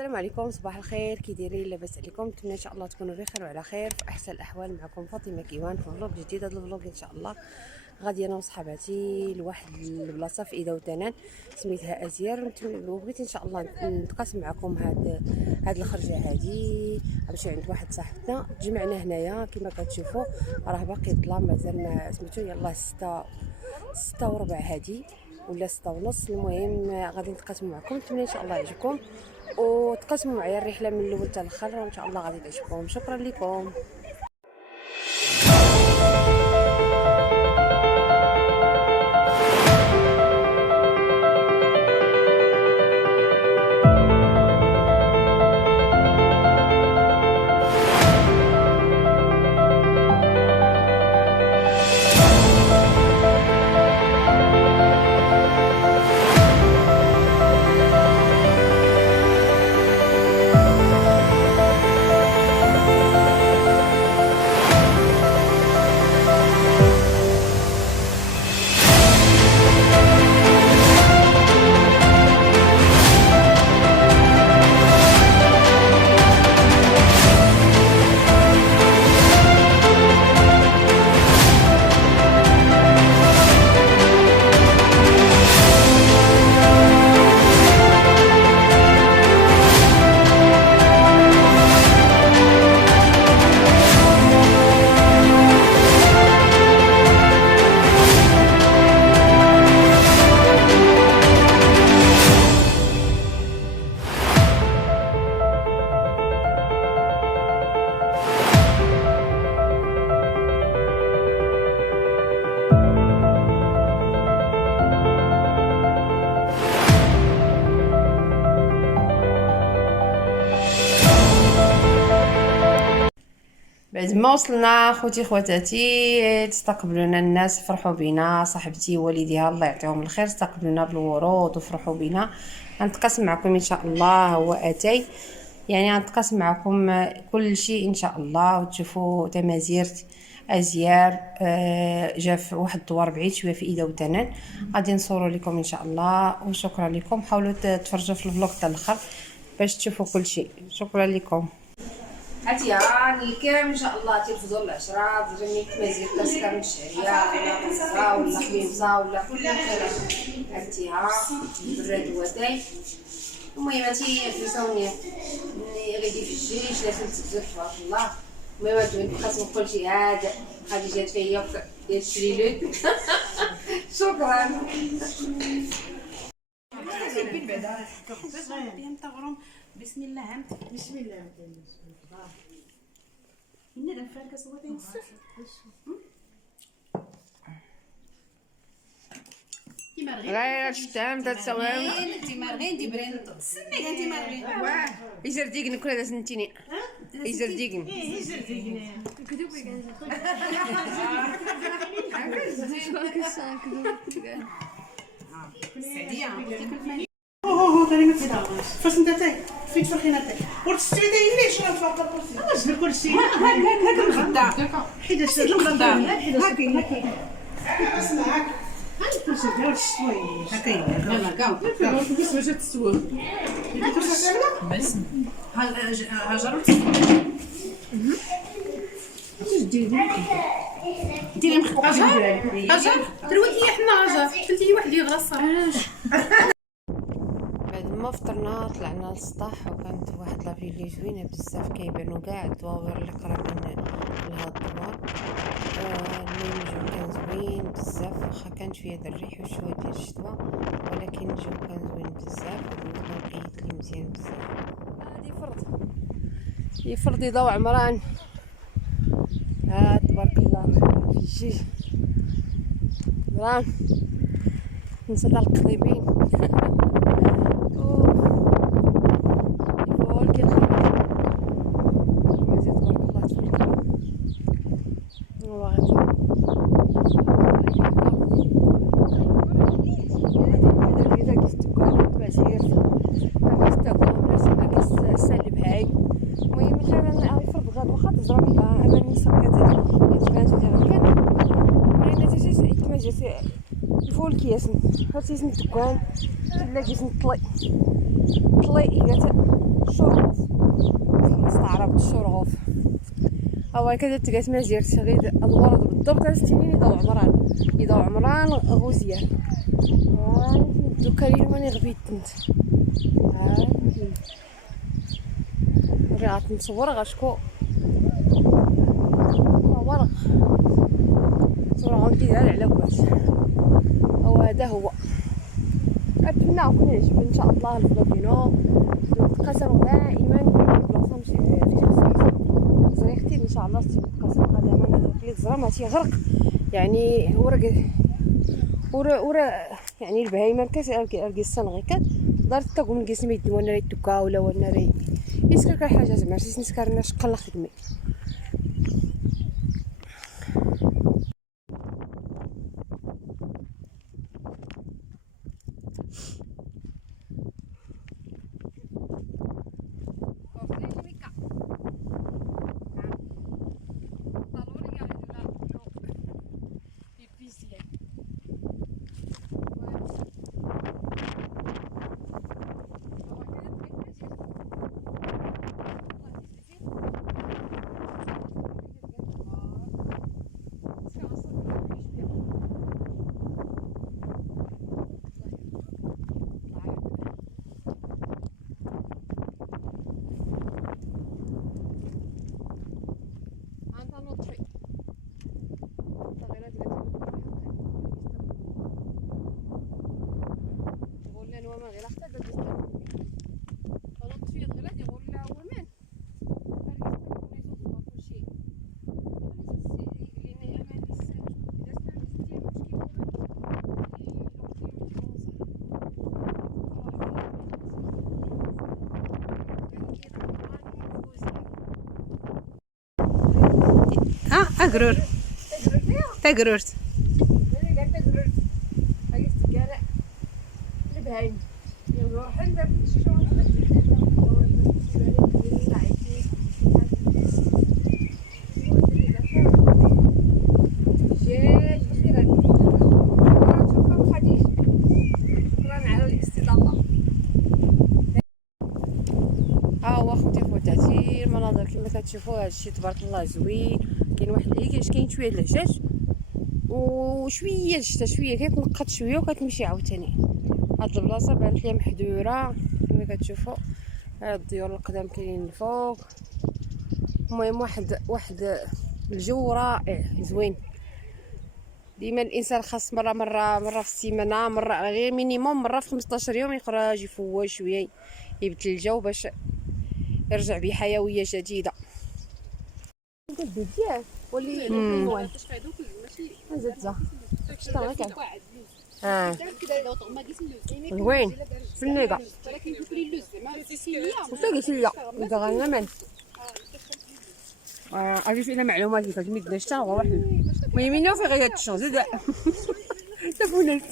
السلام عليكم، صباح الخير. كي دايرين؟ لاباس عليكم؟ نتمنى ان شاء الله تكونوا بخير وعلى خير في احسن الاحوال. معكم فاطمه كيوان في فلوق جديد. هذا الفلوق ان شاء الله غادي انا وصحباتي لواحد البلاصه في ايدا وتنان سميتها ازير، وبغيت ان شاء الله نتقاسم معكم هاد الخرجه هادي. غنمشي عند واحد صاحبتنا، تجمعنا هنايا كما كتشوفوا. راه باقي الظلام مازال ما سميتو، يلاه 6:15 هادي ولا 6:30. المهم غادي نتقاسموا معكم، نتمنى ان شاء الله يعجبكم وتقاسموا معايا الرحله من الاول حتى الاخر، وان شاء الله غادي تعجبكم. شكرا لكم. بعد ما وصلنا خوتي خواتاتي، تستقبلونا الناس، فرحوا بينا. صاحبتي والديها الله يعطيهم الخير استقبلونا بالورود وفرحوا بينا. غنتقاسم معكم ان شاء الله هو اتاي، يعني غنتقاسم معكم كل شيء ان شاء الله، وتشوفوا تمازير ازيار. جا في واحد الدوار بعيد شويه في ايدا وتنان، غادي نصوروا لكم ان شاء الله. وشكرا لكم، حاولوا تفرجوا في الفلوق حتى الاخر باش تشوفوا كل شيء. شكرا لكم. هاتي راني الكرام ان شاء الله تلفزوا العشرة تجني تمازير كاسكا من الشعريه ولا قصه ولا خبيزه ولا كل كلام. هاتيها براد واتاي. المهم هاتي فلوسوني غادي في الجيش لازم تبذل تبارك الله. المهم هادو نقسم كل شيء. هاد غادي جات فيا ديال الشريلوت. شكرا. بسم الله بسم الله إن الفرق صوتين غير الشتام تتسوام انت مارغين دي برين سنك انت مارغين واه يزرديقني كل هذا سنتيني يزرديقني يزرديقني فاش انت تاي فين تفرخيناتك ورتستوي داير ليش انا فاقا واش نقول شي هاك الغدا حيت الغدا هاكي اسمعك هاي كلشي داير شويه هاكي يلا كاع كيفاش باش تسوى كيفاش تعملها بس هاجر ديري مخبوقه هاجر ترويكي حنا هاجر قلتي لي واحد يغرس ما فطرنا طلعنا للسطح، وكانت واحد لافيلي زوينه بزاف، كيبانو كاع الدواور اللي قرابين لهاد الدوار. المهم الجو كان زوين بزاف، واخا كانت شويه د الريح وشويه ديال الشتوى، ولكن الجو كان زوين بزاف. والمكان كيت لي مزيان بزاف. هادي فرض يفرض يضو عمران. تبارك الله في الجيش عمران نسد القضيبين. الفول كياسن هاتي سن الدكان تلاقي سن طلي قالت شرغوف نستعرب الشرغوف أول كذا تقات ما زيرت غير الورد بالضبط 60 يضاو عمران غوزيان دوكا لي ماني غبيت نت ريعت نصور غاشكو ورق صورة عندي على كواش وهذا هو أتمنى أكون يعجبكم إن شاء الله الفلوغينو تقاسروا دائما بلاصة ماشي في زريختي إن شاء الله تقاسروا قدما هذا اللي زرا ما تيغرق يعني ورا يعني البهايمه كاركي الصنغي كان دارت تقوم نقيس ما يدوا انا ريتوكا ولا وانا ري يسكر حاجه زعما عرفتي نسكرنا شقل خدمي أقرر تقررت هو اخوتي خواتاتي المناظر كما كتشوفوا هادشي تبارك الله زوين كاين واحد كاين شويه د الحجاج وشويه الشتا شويه كتنقط شويه وكتمشي عاوتاني هاد البلاصه بانت لي محذوره كما كتشوفوا هاد الديور القدام كاينين الفوق المهم واحد الجو رائع زوين ديما الانسان خاص مره في السيمانه مره غير مينيموم مره في 15 يوم يخرج يفوق شويه يبدل الجو باش يرجع بحيويه جديده بزاف ولي الوان زدزه شتا هكا زوين في النيقه وتاقيت ليا اذا غنمن عرفت الى معلومات اللي كتمد شتا هو واحد المهم انه في غير الشون زيد تفونت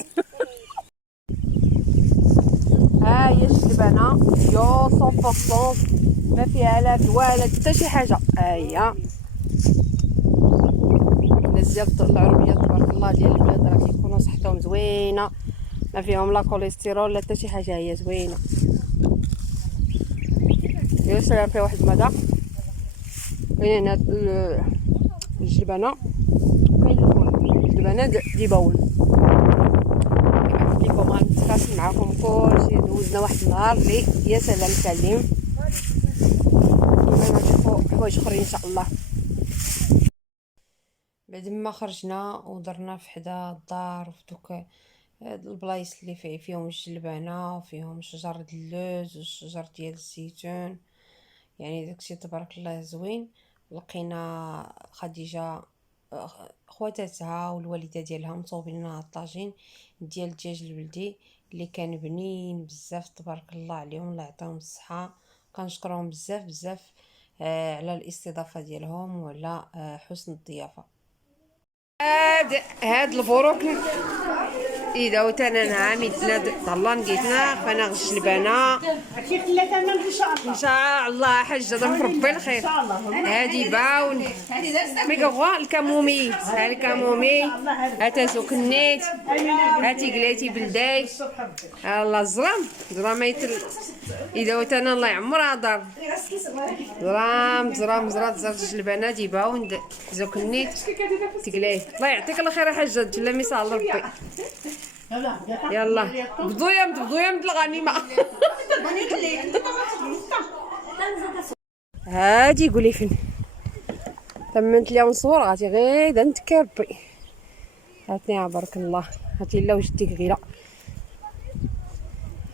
ها هي الجبانه بيو 100% ما فيها لا دواء لا حتى شي حاجه ها هي الناس ديال العربيه تبارك الله ديال البلاد راه كيكونوا صحتهم زوينه ما فيهم لا كوليسترول لا حتى شي حاجه هي زوينه يا سلام فيها واحد المذاق كاين هنا الجبانه كاين الجبانه ديباول كيفكم غنتقاسم معكم كلشي دوزنا واحد النهار اللي يا سلام سليم كما نشوفوا حوايج اخرين ان شاء الله بعد ما خرجنا ودرنا في حدا الدار وفي دوك هاد البلايص اللي فيهم الجلبانه وفيهم شجر اللوز والشجر ديال الزيتون يعني داكشي تبارك الله زوين لقينا خديجه خواتاتها والوالده ديالها مصوبين لنا الطاجين ديال الدجاج البلدي اللي كان بنين بزاف تبارك الله عليهم الله يعطيهم الصحه كنشكرهم بزاف على الاستضافه ديالهم وعلى حسن الضيافه. هاد البروك إذا وتانا عميدنا طلع نقيتنا فانا غش البنا كي خلاتها ما ان شاء الله. إن شاء الله حاجة ضرب ربي الخير. هادي باون ميكا الكامومي الكامومي هاتا سكنيت هاتي قليتي بلداي الله الزرام زرام إذا وتانا الله يعمرها دار زرام زرام زرات زرت البنات يباون زكنيت تقلاي الله يعطيك الخير حاجة جلا ميسال ربي. يلا بدو يمد الغنيمة. هادي قولي فين تمنت لي نصور غادي غير نتكي ربي. هاتني بارك الله هاتي لا وجدتك غيره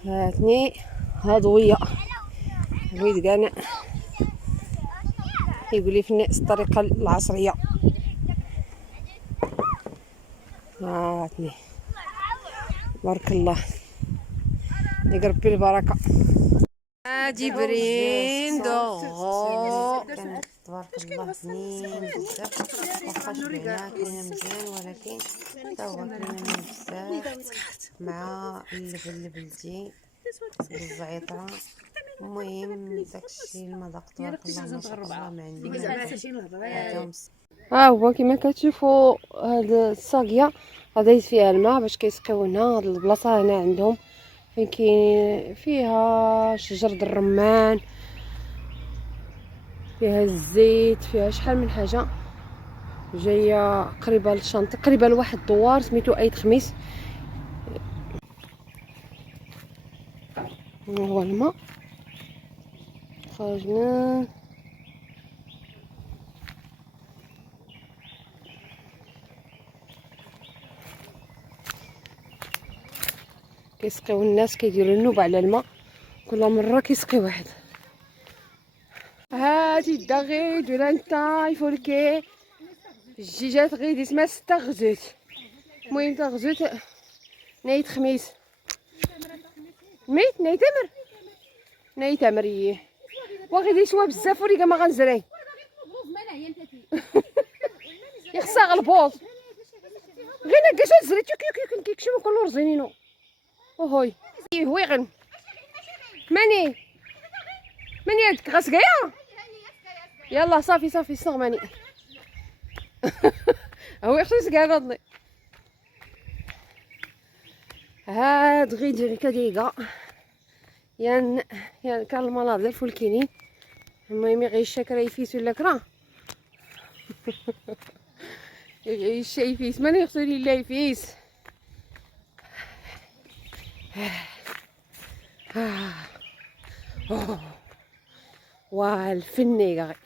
هاتني هادوية ويد كاع يقولي في الناس الطريقة العصرية. هاتني بارك الله يقرب البركة. هادي برين دوغو كانت تبارك الله بنين بزاف واخا شبعنا كاينه مزيان ولكن تا هو كاينه بزاف مع اللبن البلدي بالزعترة. المهم داكشي المذاق تبارك الله ما شاء الله ما عندي. ها هو كما كتشوفوا هاد الصاقيه غادي فيها الماء باش كيسقيونا. هاد البلاصه هنا عندهم فين كاين فيها شجر الرمان فيها الزيت فيها شحال من حاجه جايه قريبه للشانطي قريبه لواحد الدوار سميتو ايد خميس. هو الماء خرجنا كيسقيو الناس كيديروا النوبه على الماء كل مره كيسقي واحد. هادي الدغيد ولا نتا يفولكي الجيجات غيد اسمها ستة غزوت. المهم تا غزوت نايت خميس ميت نايتمر نايتمر ايه وغيدي يسوا بزاف وريقا ما غنزري يخصها غلبوط غير نقاش زريت كيو كيكشم كل رزينينو وهوي ويغن ماني هادك غاسقايا. يلا صافي صغماني هو يخصو يسقى فضلي. هاد غير كديقة يان كان المناظر ديال الفولكيني. المهم يغيش شاكرا يفيس ولا كرا يغيش يفيس ماني يخصو لي لا يفيس. والفني غير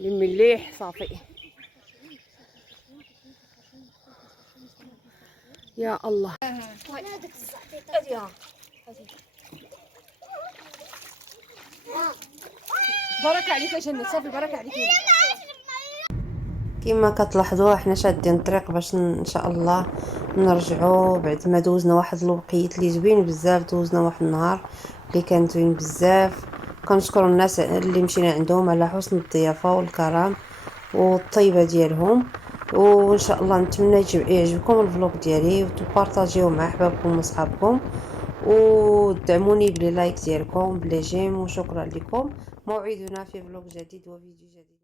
اللي مليح صافي. يا الله بركة عليك يا جنة صافي بركة عليك. كما كتلاحظوا احنا شادين الطريق باش ان شاء الله نرجعوا بعد ما دوزنا واحد الوقيت اللي زوين بزاف. دوزنا واحد النهار اللي كان زوين بزاف. كنشكر الناس اللي مشينا عندهم على حسن الضيافه والكرم والطيبه ديالهم. وان شاء الله نتمنى يعجبكم الفلوق ديالي وتبارطاجيوه مع احبابكم وصحابكم ودعموني بلي لايك ديالكم بلي جيم. وشكرا لكم. موعدنا في فلوق جديد وفيديو جديد.